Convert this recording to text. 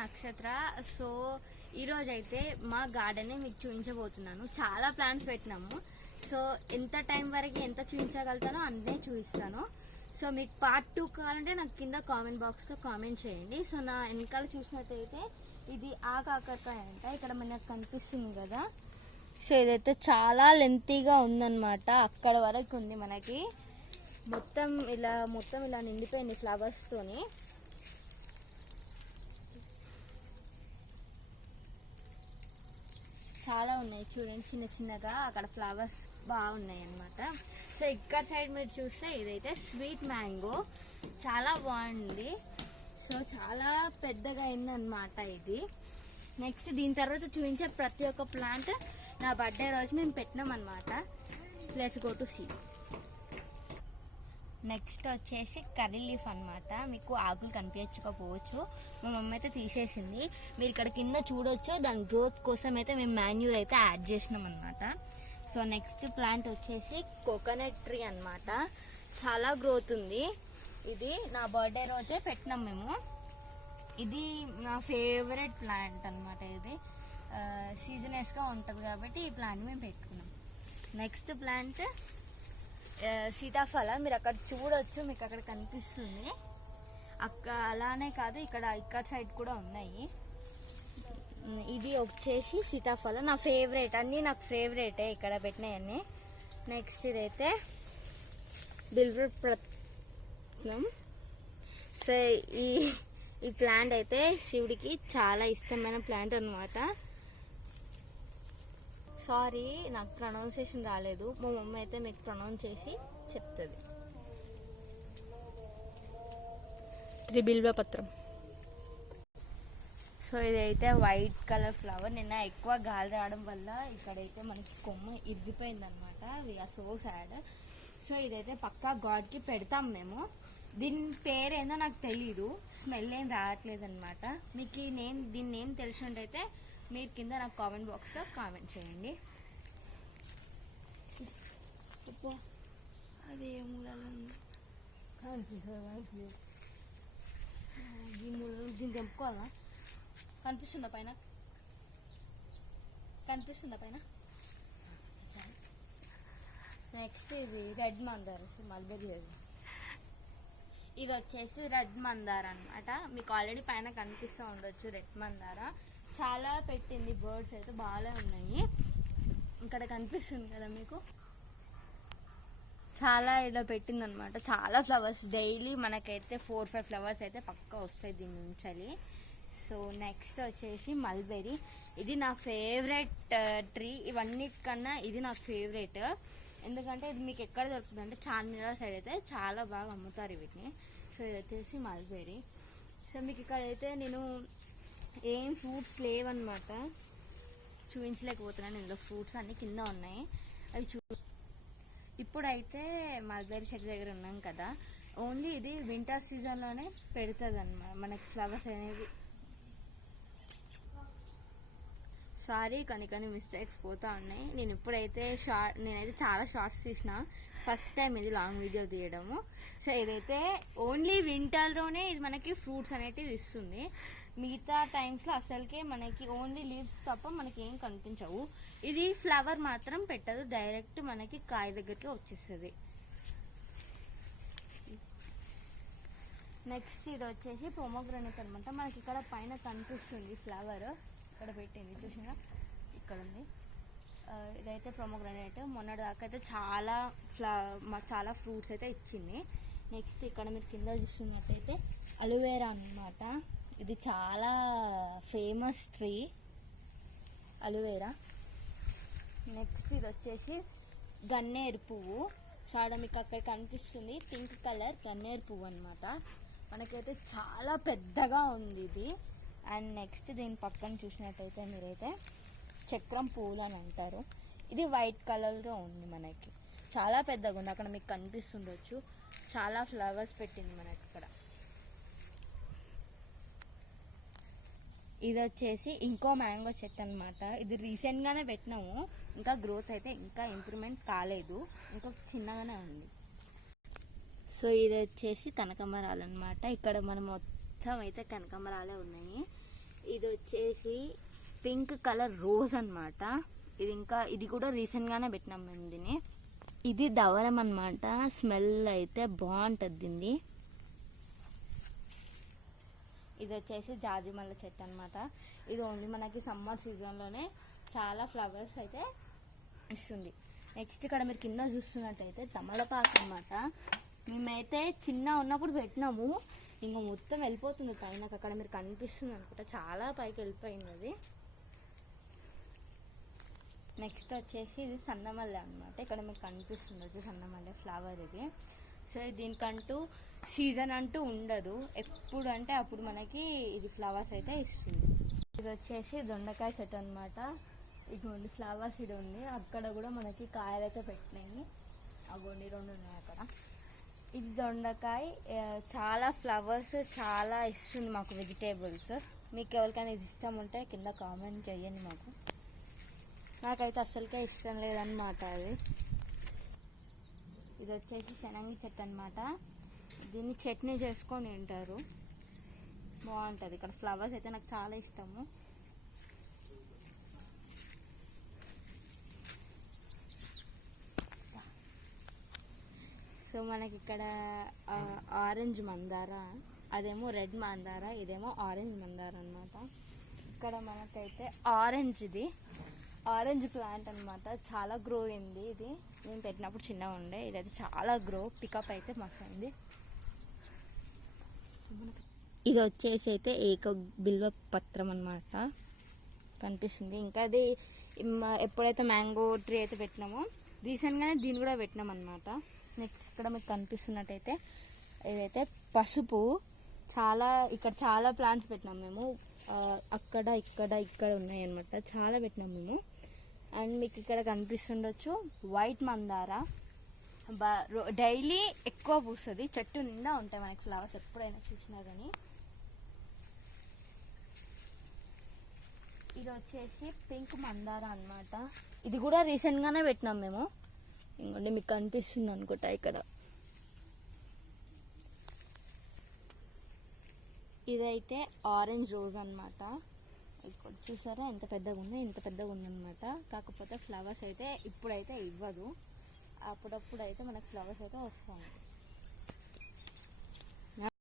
నక్షత్ర. సో ఈరోజు అయితే మా గార్డెన్ మీకు చూపించబోతున్నాను. చాలా ప్లాంట్స్ పెట్టినాము. సో ఎంత టైం వరకు ఎంత చూపించగలుగుతానో అంతే చూపిస్తాను. సో మీకు పార్ట్ 2 కావాలంటే నాకు కింద కామెంట్ బాక్స్లో కామెంట్ చేయండి. సో నా వెనకాల చూసినట్టయితే ఇది ఆ కాకరకాయ అంట. ఇక్కడ మనకు కనిపిస్తుంది కదా. సో ఇదైతే చాలా లెంతీగా ఉందన్నమాట. అక్కడ వరకు ఉంది మనకి. మొత్తం ఇలా నిండిపోయింది ఫ్లవర్స్తోని. చాలా ఉన్నాయి చూడండి, చిన్న చిన్నగా అక్కడ ఫ్లవర్స్ బాగున్నాయి అన్నమాట. సో ఇక్కడ సైడ్ మీరు చూస్తే ఇదైతే స్వీట్ మ్యాంగో, చాలా బాగుంది. సో చాలా పెద్దగా అయిందన్నమాట ఇది. నెక్స్ట్ దీని తర్వాత చూపించే ప్రతి ఒక్క ప్లాంట్ నా బర్త్డే రోజు మేము పెట్టినాం అనమాట. Let's go to see. Next వచ్చేసి కర్రీ లీఫ్ అనమాట. మీకు ఆకులు కనిపించకపోవచ్చు, మా మమ్మీ అయితే తీసేసింది. మీరు ఇక్కడ కింద చూడొచ్చు. దాని గ్రోత్ కోసం అయితే మేము మాన్యూర్ అయితే యాడ్ చేసినాం అనమాట. సో నెక్స్ట్ ప్లాంట్ వచ్చేసి కోకోనట్ ట్రీ అనమాట. చాలా గ్రోత్ ఉంది. ఇది నా బర్త్డే రోజే పెట్టినాం మేము. ఇది నా ఫేవరెట్ ప్లాంట్ అనమాట. ఇది సీజనస్గా ఉంటుంది కాబట్టి ఈ ప్లాంట్ మేము పెట్టుకున్నాం. నెక్స్ట్ ప్లాంట్ సీతాఫల. మీరు అక్కడ చూడొచ్చు, మీకు అక్కడ కనిపిస్తుంది. అలానే కాదు, ఇక్కడ సైడ్ కూడా ఉన్నాయి. ఇది వచ్చేసి సీతాఫల, నా ఫేవరెట్. అన్నీ నాకు ఫేవరెటే ఇక్కడ పెట్టినాయన్నీ. నెక్స్ట్ ఇదైతే బిల్వపత్రం. సో ఈ ప్లాంట్ అయితే శివుడికి చాలా ఇష్టమైన ప్లాంట్ అనమాట. సారీ, నాకు ప్రొనౌన్సియేషన్ రాలేదు. మా మమ్మీ అయితే మీకు ప్రొనౌన్స్ చేసి చెప్తుంది. త్రిబిల్వపత్రం. సో ఇదైతే వైట్ కలర్ ఫ్లవర్. నిన్న ఎక్కువ గాలి రావడం వల్ల ఇక్కడైతే మనకి కొమ్మ ఇరిగిపోయింది అనమాట. We are so sad. సో ఇదైతే పక్కా గాడ్కి పెడతాం మేము. దీని పేరేందో నాకు తెలీదు, స్మెల్ ఏం రావట్లేదు అనమాట. మీకు దీని నేమ్ తెలిసినట్టయితే మీరు కింద నాకు కామెంట్ బాక్స్లో కామెంట్ చేయండి. అది ఏ మూలలో దీన్ని తెంపుకోవాలా? కనిపిస్తుందా పైన? నెక్స్ట్ ఇది రెడ్ మందార, మల్బెరీ. ఇది వచ్చేసి రెడ్ మందార అనమాట. మీకు ఆల్రెడీ పైన కనిపిస్తూ ఉండొచ్చు రెడ్ మందార. చాలా పెట్టింది, బర్డ్స్ అయితే బాగా ఉన్నాయి. ఇక్కడ కనిపిస్తుంది కదా మీకు, చాలా ఇలా పెట్టింది అనమాట. చాలా ఫ్లవర్స్ డైలీ మనకైతే 4-5 ఫ్లవర్స్ అయితే పక్కా వస్తాయి దీని నుంచి. సో నెక్స్ట్ వచ్చేసి మల్బెరీ. ఇది నా ఫేవరెట్ ట్రీ. ఇవన్నిటికన్నా ఇది నా ఫేవరెట్. ఎందుకంటే ఇది మీకు ఎక్కడ దొరుకుతుంది అంటే చార్మినార్ సైడ్ అయితే చాలా బాగా అమ్ముతారు వీటిని. సో ఇది వచ్చేసి మల్బెరీ. సో మీకు ఇక్కడైతే నేను ఏం ఫ్రూట్స్ లేవన్నమాట, చూపించలేకపోతున్నాను. ఇందులో ఫ్రూట్స్ అన్నీ కింద ఉన్నాయి, అవి ఇప్పుడైతే మల్బెరీ చెట్టు దగ్గర ఉన్నాం కదా. ఓన్లీ ఇది వింటర్ సీజన్లోనే పెడుతుంది అన్నమాట మనకి ఫ్లవర్స్ అనేవి. సారీ, కొన్ని మిస్టేక్స్ పోతూ ఉన్నాయి. నేనైతే చాలా షార్ట్స్ తీసిన. ఫస్ట్ టైం ఇది లాంగ్ వీడియో తీయడము. సో ఇదైతే ఓన్లీ వింటర్లోనే ఇది మనకి ఫ్రూట్స్ అనేటివి ఇస్తుంది. మిగతా టైమ్స్లో అసలుకే మనకి ఓన్లీ లీవ్స్ తప్ప మనకి ఏం కనిపించవు. ఇది ఫ్లవర్ మాత్రం పెట్టదు, డైరెక్ట్ మనకి కాయ దగ్గరికి వచ్చేస్తుంది. నెక్స్ట్ ఇది వచ్చేసి పొమోగ్రానేట్ అనమాట. మనకి ఇక్కడ పైన కనిపిస్తుంది ఫ్లవర్, ఇక్కడ పెట్టింది చూసినా, ఇక్కడ ఉంది. ఇదైతే పొమోగ్రానేట్. మొన్నటి దాకా అయితే చాలా ఫ్రూట్స్ అయితే ఇచ్చింది. నెక్స్ట్ ఇక్కడ మీరు కింద చూస్తున్నట్టయితే అలోవెరా అన్నమాట. ఇది చాలా ఫేమస్ ట్రీ, అలోవెరా. నెక్స్ట్ ఇది వచ్చేసి గన్నేరు పువ్వు. చాలా మీకు అక్కడ కనిపిస్తుంది పింక్ కలర్ గన్నేరు పువ్వు అనమాట. మనకైతే చాలా పెద్దగా ఉంది ఇది. అండ్ నెక్స్ట్ దీని పక్కన చూసినట్టయితే మీరైతే చక్రం పువ్వులు అని అంటారు. ఇది వైట్ కలర్లో ఉంది మనకి, చాలా పెద్దగా ఉంది. అక్కడ మీకు కనిపిస్తుండొచ్చు, చాలా ఫ్లవర్స్ పెట్టింది మనకి ఇక్కడ. ఇది వచ్చేసి ఇంకో మ్యాంగో చెట్టు అనమాట. ఇది రీసెంట్గానే పెట్టినాము, ఇంకా గ్రోత్ అయితే ఇంకా ఇంప్రూవ్మెంట్ కాలేదు, ఇంకా చిన్నగానే ఉంది. సో ఇది వచ్చేసి కనకాంబరాలు అనమాట. ఇక్కడ మనం మొత్తం అయితే కనకాంబరాలే ఉన్నాయి. ఇది వచ్చేసి పింక్ కలర్ రోజ్ అన్నమాట. ఇది కూడా రీసెంట్గానే పెట్టినాం మేము దీన్ని. ఇది దవరం అన్నమాట. స్మెల్ అయితే బాగుంటుంది దీన్ని. ఇది వచ్చేసి జాజిమల్ల చెట్టు అనమాట. ఇది ఓన్లీ మనకి సమ్మర్ సీజన్లోనే చాలా ఫ్లవర్స్ అయితే ఇస్తుంది. నెక్స్ట్ ఇక్కడ మీరు కింద చూస్తున్నట్టయితే తమలపాకు అనమాట. మేమైతే చిన్న ఉన్నప్పుడు పెట్టినాము, ఇంకా మొత్తం వెళ్ళిపోతుంది పైన. అక్కడ మీరు కనిపిస్తుంది అనుకుంటా, చాలా పైకి వెళ్ళిపోయింది అది. నెక్స్ట్ వచ్చేసి ఇది సన్నమల్లె అనమాట. ఇక్కడ మీకు కనిపిస్తుంది సన్నమల్లె ఫ్లవర్ ఇది. సో దీనికంటూ సీజన్ అంటూ ఉండదు, ఎప్పుడు అంటే అప్పుడు మనకి ఇది ఫ్లవర్స్ అయితే ఇస్తుంది. ఇది వచ్చేసి దొండకాయ చెట్టు అనమాట. ఇటువంటి ఫ్లవర్స్ ఇది ఉంది. అక్కడ కూడా మనకి కాయలు అయితే పెట్టినాయి, అగోండి 2 ఉన్నాయి అక్కడ. ఇది దొండకాయ. చాలా ఫ్లవర్స్ చాలా ఇస్తుంది మాకు వెజిటేబుల్స్. మీకు ఎవరికైనా ఇది ఇష్టం ఉంటే కింద కామెంట్ చేయండి మాకు. నాకైతే అస్సలకే ఇష్టం లేదన్నమాట అది. ఇది వచ్చేసి శనంగి చెట్టు అనమాట. దీన్ని చట్నీ చేసుకొని తింటారు, బాగుంటుంది. ఇక్కడ ఫ్లవర్స్ అయితే నాకు చాలా ఇష్టము. సో మనకి ఇక్కడ ఆరెంజ్ మందార, అదేమో రెడ్ మందార, ఇదేమో ఆరెంజ్ మందార అనమాట. ఇక్కడ మనకైతే ఆరెంజ్ ప్లాంట్ అనమాట. చాలా గ్రో అయింది ఇది. నేను పెట్టినప్పుడు చిన్నగా ఉండే, ఇదైతే చాలా పికప్ అయితే మస్తు అయింది. ఇది వచ్చేసి అయితే ఏక బిల్వ పత్రం అనమాట, కనిపిస్తుంది. ఇంకా అది ఎప్పుడైతే మ్యాంగో ట్రీ అయితే పెట్టినామో రీసెంట్గానే దీన్ని కూడా పెట్టినాం అనమాట. నెక్స్ట్ ఇక్కడ మీకు కనిపిస్తున్నట్టయితే ఇదైతే పసుపు. ఇక్కడ చాలా ప్లాంట్స్ పెట్టినాం మేము. అక్కడ ఇక్కడ ఉన్నాయి అనమాట, చాలా పెట్టినాం మేము. అండ్ మీకు ఇక్కడ కనిపిస్తుండొచ్చు వైట్ మందార. డైలీ ఎక్కువ పూస్తుంది, చెట్టు నిండా ఉంటాయి మనకి ఫ్లవర్స్ ఎప్పుడైనా చూసినా కానీ. ఇది వచ్చేసి పింక్ మందార అనమాట. ఇది కూడా రీసెంట్గానే పెట్టినాం మేము. ఇంకోండి మీకు కనిపిస్తుంది అనుకుంటా ఇక్కడ. ఇదైతే ఆరెంజ్ రోజ్ అనమాట. ఇక్కడ చూసారా ఎంత పెద్దగా ఉంది, ఇంత పెద్దగా ఉందన్నమాట. కాకపోతే ఫ్లవర్స్ అయితే ఇప్పుడైతే ఇవ్వదు, అప్పుడప్పుడు అయితే మనకు ఫ్లవర్స్ అయితే వస్తాయి.